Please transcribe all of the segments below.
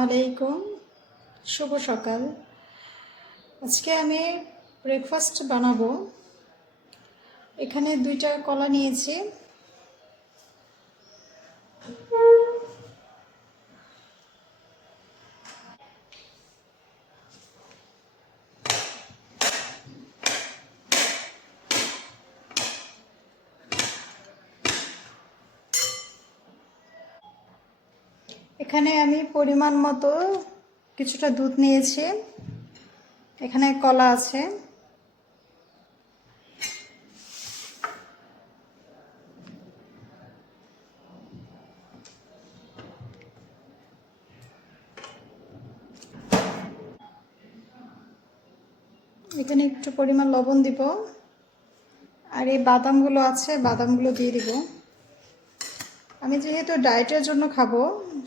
আলাইকুম, শুভ সকাল। আজকে আমি ব্রেকফাস্ট বানাবো। এখানে 2টা কলা নিয়েছি। এখানে আমি পরিমাণ মতো কিছুটা দুধ নিয়েছি। এখানে কলা আছে। এখানে একটু পরিমাণ লবণ দিব, আর এই বাদামগুলো আছে, বাদামগুলো দিয়ে দিব। আমি যেহেতু ডায়েটের জন্য খাবো,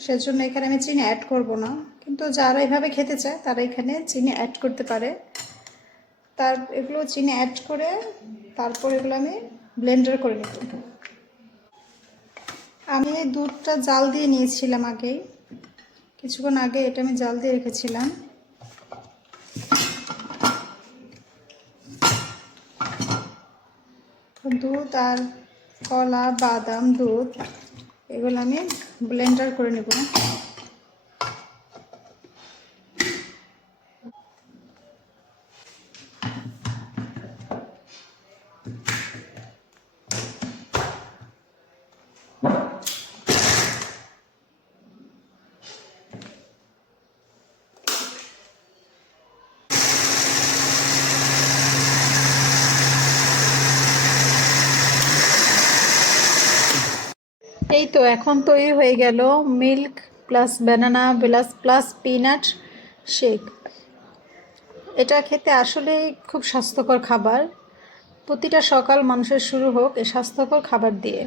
সেজন্য এখানে আমি চিনি অ্যাড করব না, কিন্তু যারা এভাবে খেতে চায় তারা এখানে চিনি অ্যাড করতে পারে। এগুলো চিনি অ্যাড করে তারপর এগুলো আমি ব্লেন্ডার করে নেব। আমি এই দুধটা জাল দিয়ে নিয়েছিলাম আগেই, কিছুক্ষণ আগে এটা আমি জাল দিয়ে রেখেছিলাম। দুধ আর কলা, বাদাম, দুধ এগুলো আমি ব্লেন্ডার করে নেব। এই তো এখন তৈরি হয়ে গেল milk plus banana plus peanut shake. এটা খেতে আসলেই খুব স্বাস্থ্যকর খাবার। প্রতিটা সকাল মানুষের শুরু হোক এই স্বাস্থ্যকর খাবার দিয়ে।